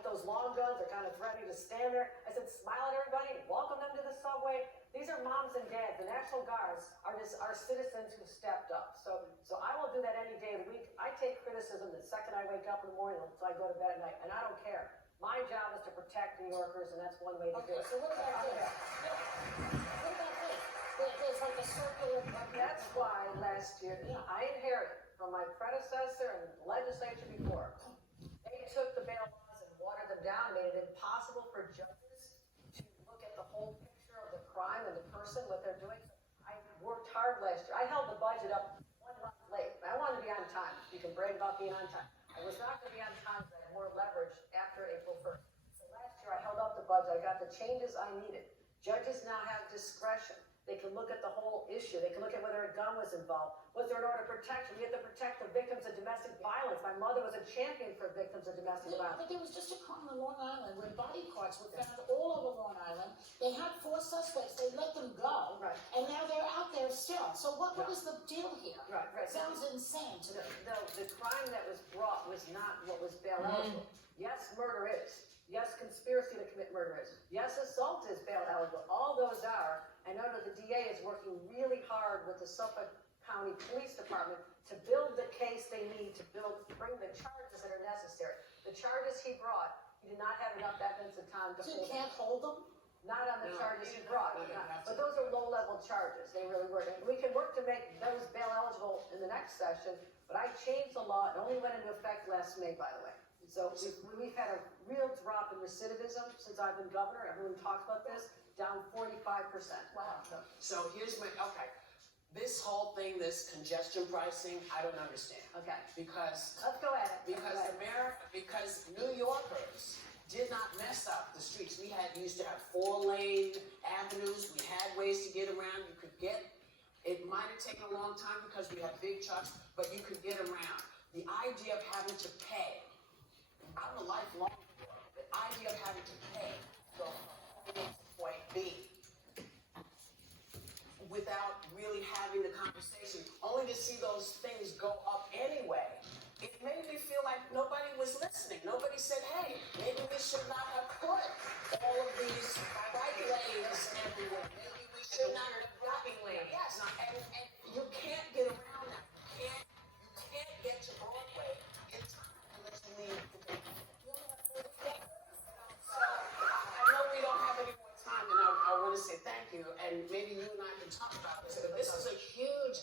like those long guns, they're kind of threatening to stand there. I said, smile at everybody, welcome them to the subway. These are moms and dads. The National Guards are just our citizens who stepped up. So I will do that any day of the week. I take criticism the second I wake up in the morning until I go to bed at night, and I don't care. My job is to protect New Yorkers, and that's one way to do it. So what about this? What about this? There's like a circular. That's why last year I inherited from my predecessor and the legislature before. They took the bail laws and watered them down, made it impossible for judges to look at the whole picture of the crime and the person, what they're doing. I worked hard last year. I held the budget up 1 month late. I wanted to be on time. You can brag about being on time. I was not going to be on time because I had more leverage after April 1st. So last year I held up the budget. I got the changes I needed. Judges now have discretion. They can look at the whole issue. They can look at whether a gun was involved. Was there an order of protection? We have to protect the victims of domestic violence. My mother was a champion for victims of domestic violence. But there was just a crime on Long Island where body parts were found all over Long Island. They had 4 suspects. They let them go. Right. And now they're out there still. So what is the deal here? Right. It sounds insane to me. The crime that was brought was not what was bail eligible. Yes, murder is. Yes, conspiracy to commit murder is. Yes, assault is bail eligible. All those are. I know that the DA is working really hard with the Suffolk County Police Department to build the case they need to bring the charges that are necessary. The charges he brought, he did not have enough evidence and time to So you hold. can't hold them? Not on the charges he brought. No, But those are low-level charges. They really were. And we can work to make those bail eligible in the next session, but I changed the law. It only went into effect last May, by the way. So we've had a real drop in recidivism since I've been governor. Everyone talks about this, down 45%. Wow. So here's okay. This whole thing, this congestion pricing, I don't understand. Okay, Because let's go at it. because New Yorkers did not mess up the streets. We used to have 4-lane avenues. We had ways to get around. You could get. It might have taken a long time because we have big trucks, but you could get around. The idea of having to pay. I'm a lifelong. The idea of having to pay from point B without really having the conversation, only to see those things go up anyway. It made me feel like nobody was listening. Nobody said, hey, maybe we should not have put all of these bike lanes everywhere. Maybe we should not have driving lanes. Yes, and you can't get around that. You can't get to Broadway in time unless you leave. So I know we don't have any more time, and I want to say thank you, and maybe you and I can talk about this. But this is a huge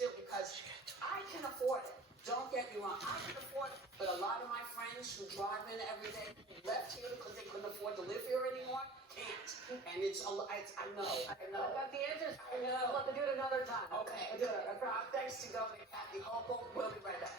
deal because I can afford it. Don't get me wrong, I can afford it. But a lot of my friends who drive in every day left here because they couldn't afford to live here anymore can't. And it's I know. But the answer is, I know. we'll have to do it another time. Okay. We'll do it. I promise. Thanks to Governor Kathy Hochul. We'll be right back.